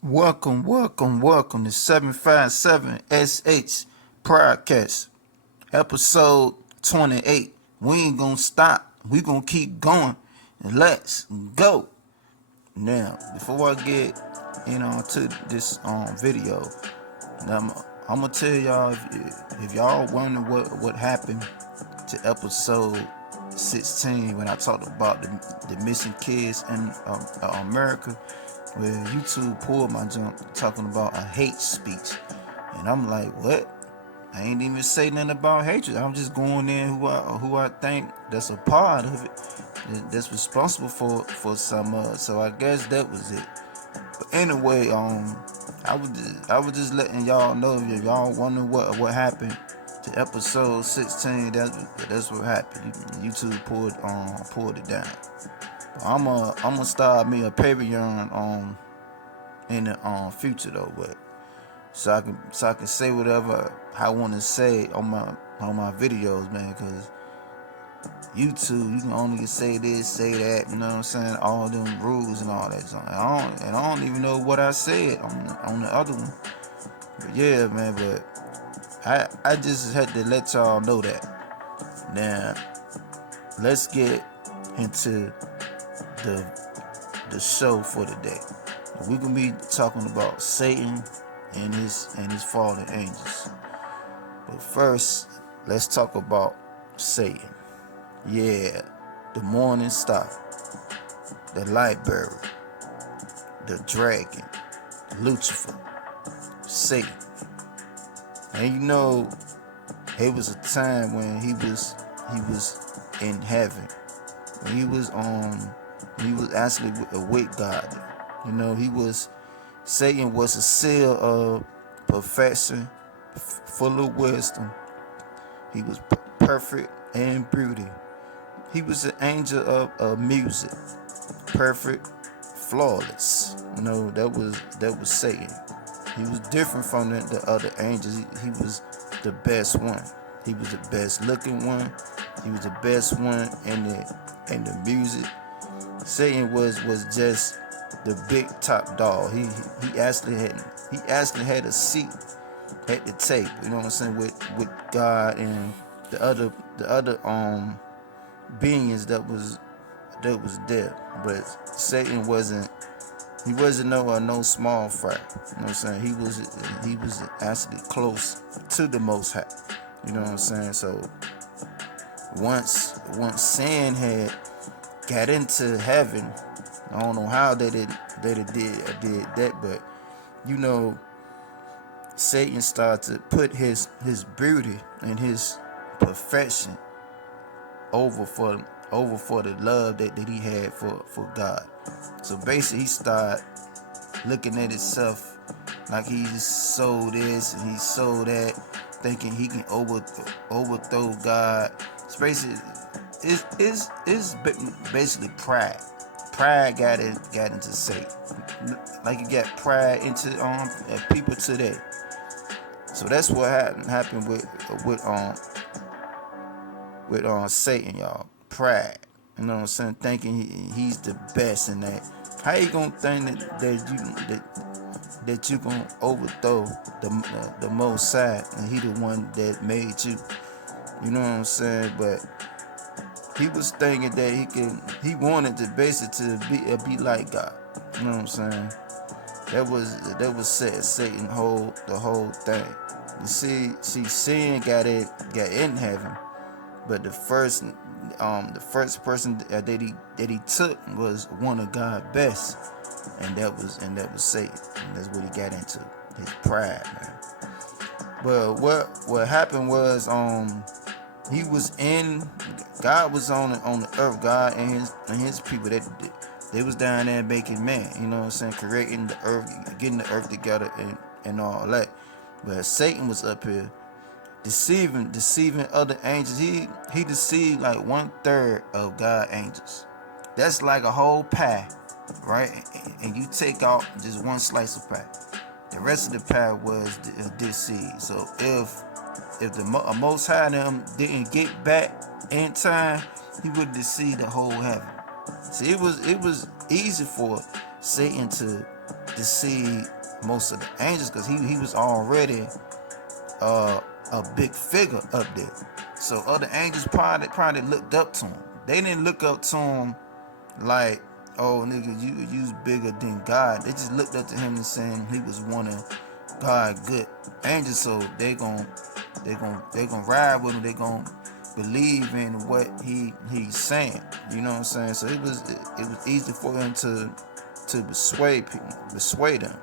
Welcome to 757 SH Podcast, episode 28. We ain't gonna stop. We gonna keep going. Let's go. Now, before I get to this video, I'm gonna tell y'all if y'all wonder what happened to episode 16 when I talked about the missing kids in America, where YouTube pulled my jump talking about a hate speech, and I'm like, what? I ain't even say nothing about hatred. I'm just going in who I think that's a part of it, that's responsible for some. So I guess that was it. But anyway, I was just letting y'all know if y'all wonder what happened to episode 16. That's what happened. YouTube pulled it down. I'm gonna start me a Patreon in the future though, but so I can say whatever I want to say on my videos, man. Cause YouTube, you can only say this, say that, you know what I'm saying? All them rules and all that. So I don't even know what I said on the other one. But yeah, man. But I just had to let y'all know that. Now let's get into the show for today. We're gonna be talking about Satan and his fallen angels. But first, let's talk about Satan. Yeah, the morning star, the light bearer, the dragon, Lucifer, Satan. And you know, it was a time when he was in heaven. When he was actually with God. You know, Satan was a seal of perfection, full of wisdom. He was perfect and beauty. He was an angel of music, perfect, flawless. You know, that was Satan. He was different from the other angels. He was the best one. He was the best looking one. He was the best one in the music. Satan was just the big top dog. He actually had a seat at the table. You know what I'm saying, with God and the other beings that was there. But Satan wasn't no small fry. You know what I'm saying? He was actually close to the Most High. You know what I'm saying? So once sin had got into heaven, I don't know how they did that, but you know, Satan started to put his beauty and his perfection over for the love that he had for God. So basically, he started looking at himself like he's so this and he's so that, thinking he can overthrow God. It's basically pride. Pride got into Satan, like you got pride into people today. So that's what happened with Satan, y'all. Pride. You know what I'm saying? Thinking he's the best in that. How you gonna think that you gonna overthrow the Most High, and he the one that made you? You know what I'm saying? But he was thinking that he wanted to basically to be like God. You know what I'm saying? That was Satan the whole thing. You see, sin got in heaven, but the first person that he took was one of God's best, and that was Satan. And that's what he got into, his pride, man. But what happened was he was in God was on the earth. God and his people, they was down there making man. You know what I'm saying? Creating the earth, getting the earth together, and all that. But Satan was up here deceiving other angels. He deceived like 1/3 of God's angels. That's like a whole pie, right? And you take out just one slice of pie. The rest of the pie was deceived. So if the Most High them didn't get back in time, he would deceive the whole heaven. See, it was easy for Satan to to see most of the angels because he was already a big figure up there. So other angels probably looked up to him. They didn't look up to him like, oh nigga, you's bigger than God. They just looked up to him and saying he was one of God good angels. So they gonna ride with him. They gonna believe in what he's saying. You know what I'm saying? So it was easy for him to persuade him.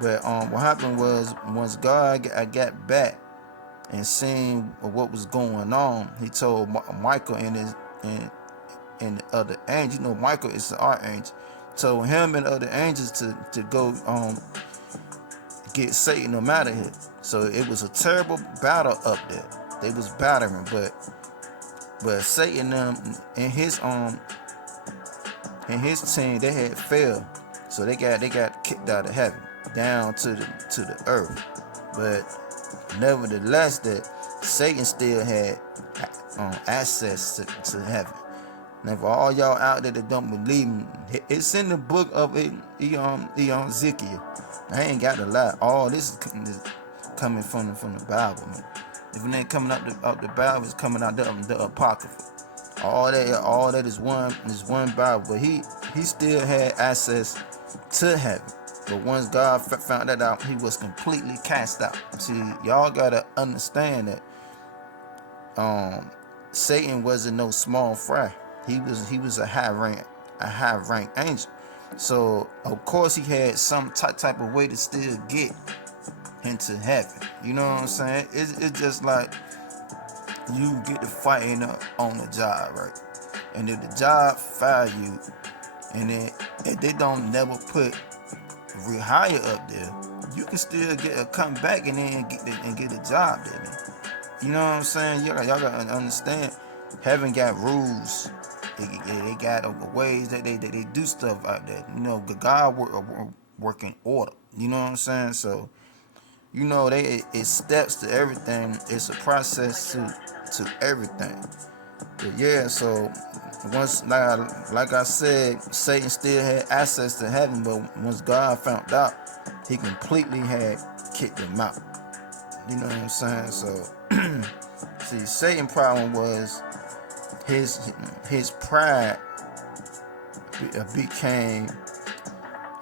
But what happened was once God got back and seen what was going on, he told Michael and the other angel. You know, Michael is the archangel. Told him and the other angels to go get Satan them out of here. So it was a terrible battle up there. They was battering, but Satan and his team, they had failed. So they got kicked out of heaven down to the earth. But nevertheless, that Satan still had access to heaven. Now, for all y'all out there that don't believe me, it's in the book of Ezekiel. I ain't got to lie. All this is coming from the Bible, man. If it ain't coming out the Bible, it's coming out the Apocrypha. All that is one Bible. But he still had access to heaven. But once God found that out, he was completely cast out. See, y'all gotta understand that Satan wasn't no small fry. He was a high rank angel. So of course he had some type of way to still get into heaven. You know what I'm saying? It's just like you get to fighting on the job, right? And if the job fire you, and then if they don't never put rehire up there, you can still come back and then get a job there, man. You know what I'm saying? Y'all gotta understand. Heaven got rules. They got ways that they do stuff out there. You know, God work in order. You know what I'm saying? So, you know, it's steps to everything. It's a process to everything. But yeah, so once, like I said, Satan still had access to heaven, but once God found out, he completely had kicked him out. You know what I'm saying? So, see, Satan's problem was his pride became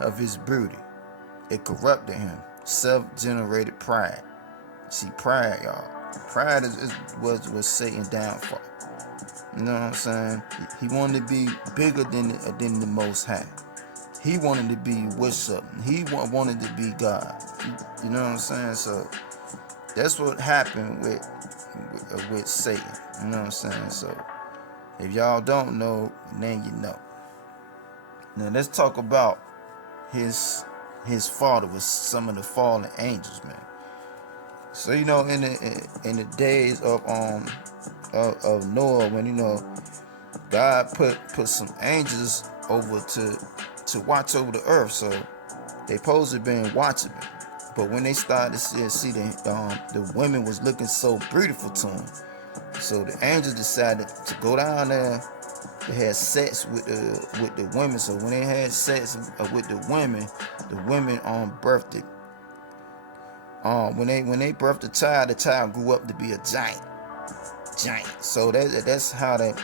of his beauty. It corrupted him. Self-generated pride. See, pride, y'all. Pride was Satan's downfall. You know what I'm saying? He wanted to be bigger than the Most High. He wanted to be what's up. He wanted to be God. You know what I'm saying? So that's what happened with Satan. You know what I'm saying? So if y'all don't know, then you know. Now let's talk about his father with some of the fallen angels, man. So you know, in the days of Noah, when you know God put some angels over to watch over the earth, so they supposed to been watching it. But when they started to see the women was looking so beautiful to them, so the angels decided to go down there. They had sex with the women. So when they had sex with the women birthed it. When they birthed the child grew up to be a giant. So that's how the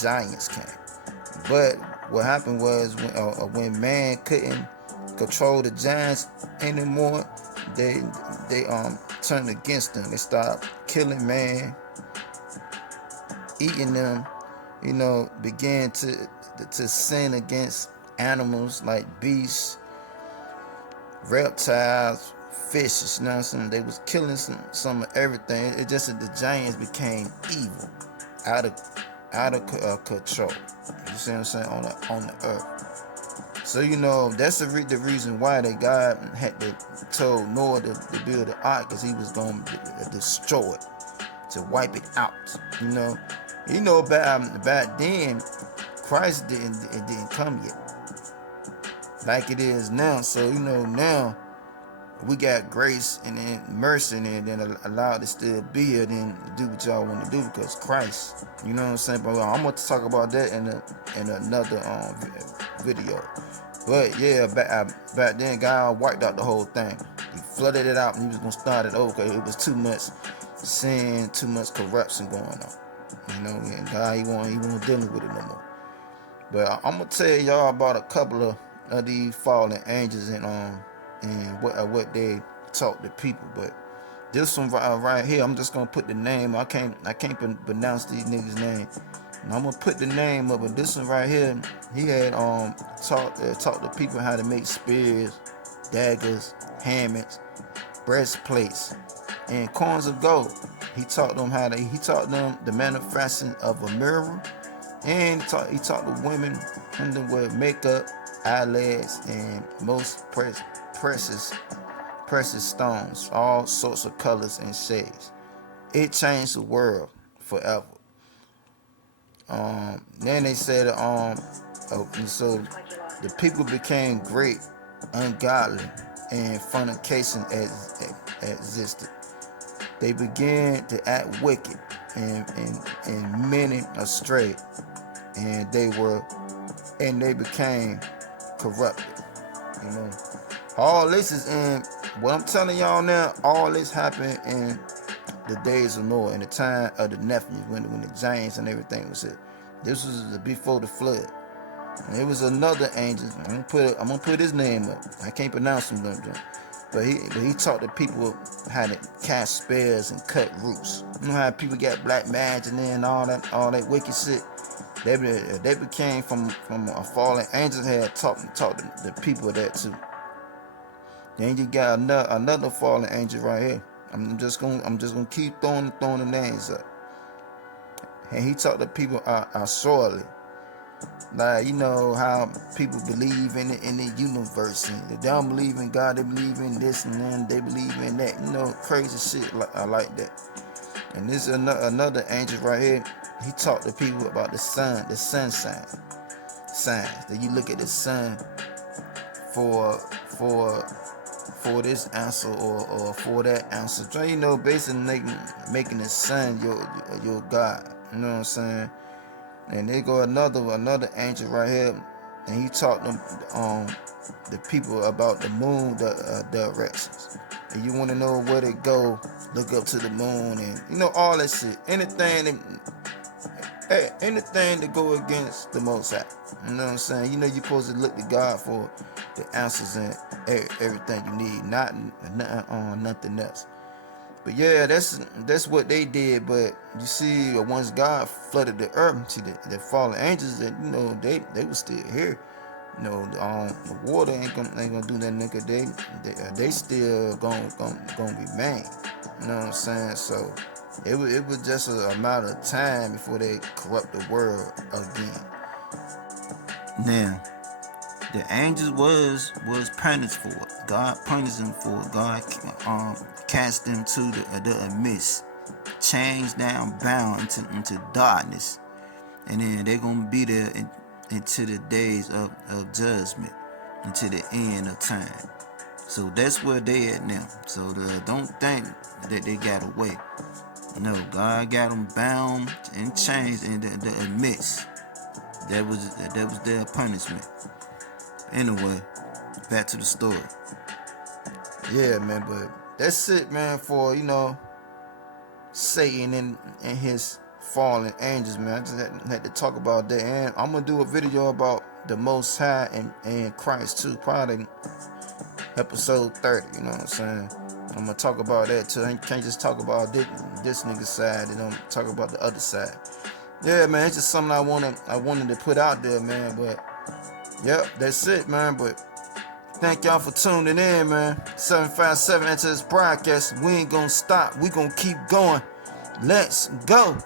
giants came. But what happened was when man couldn't control the giants anymore, they turned against them. They started killing man, eating them. You know, began to sin against animals like beasts, reptiles, fishes. You know what I'm saying? They was killing some of everything. It just that the giants became evil, out of control. You see what I'm saying? On the earth. So you know that's the reason why that God had told Noah to build the ark, because he was going to destroy it, to wipe it out. You know back then, Christ didn't come yet, like it is now. So you know now we got grace and then mercy and then allowed to still be here, then do what y'all want to do because Christ. You know what I'm saying? But I'm going to talk about that in another video. But yeah, back then, God wiped out the whole thing. He flooded it out, and he was gonna start it over. It was too much sin, too much corruption going on. You know, and God, he won't dealing with it no more. But I'm gonna tell y'all about a couple of these fallen angels and what they taught the people. But this one right here, I'm just gonna put the name. I can't pronounce these niggas' name. And I'm gonna put the name of it. This one right here, he had taught the people how to make spears, daggers, hammocks, breastplates, and coins of gold. He taught them the manufacturing of a mirror, and he taught the women with makeup, eyelids, and most precious stones, all sorts of colors and shades. It changed the world forever. Then they said, so the people became great, ungodly, and fornication existed. They began to act wicked, and many astray, and they became corrupted. You know, all this is in what I'm telling y'all now. All this happened in the days of Noah, in the time of the Nephilim, when the giants and everything was here. This was before the flood. And there was another angel. I'm gonna put his name up. I can't pronounce him, but he taught the people how to cast spells and cut roots. You know how people got black magic and all that wicked shit. They became from a fallen angel had taught the people that too. Then you got another fallen angel right here. I'm just gonna keep throwing the names up. And he taught the people sorely. Like, you know how people believe in the universe, and they don't believe in God, they believe in this, and then they believe in that. You know, crazy shit. I like that. And this is another angel right here. He taught the people about the sun signs. That you look at the sun for this answer or for that answer. So, you know, basically making the sun your God. You know what I'm saying? And they go another angel right here, and he taught them the people about the moon directions. And you want to know where to go, look up to the moon, and you know all that shit. Anything to go against the Most High. You know what I'm saying? You know you're supposed to look to God for the answers and everything you need, not nothing else. But yeah, that's what they did. But you see, once God flooded the earth, see the fallen angels, that you know they were still here. You know, the water ain't gonna do that nigga. They still gonna remain. You know what I'm saying? So it was just a matter of time before they corrupt the world again. Now, the angels was punished for it. God punished them for it. God cast them to the abyss, changed down, bound into darkness, and then they're gonna be there into the days of judgment, into the end of time. So that's where they at now. So don't think that they got away. No, God got them bound and changed in the abyss. That was their punishment. Anyway, back to the story. Yeah, man, but that's it, man, for, you know, Satan and his fallen angels, man. I just had to talk about that. And I'm going to do a video about the Most High and Christ, too. Probably episode 30, you know what I'm saying? I'm going to talk about that, too. I can't just talk about this nigga's side and don't talk about the other side. Yeah, man, it's just something I wanted to put out there, man, but yep, that's it, man. But thank y'all for tuning in, man. 757 into this broadcast. We ain't gonna stop. We gonna keep going. Let's go.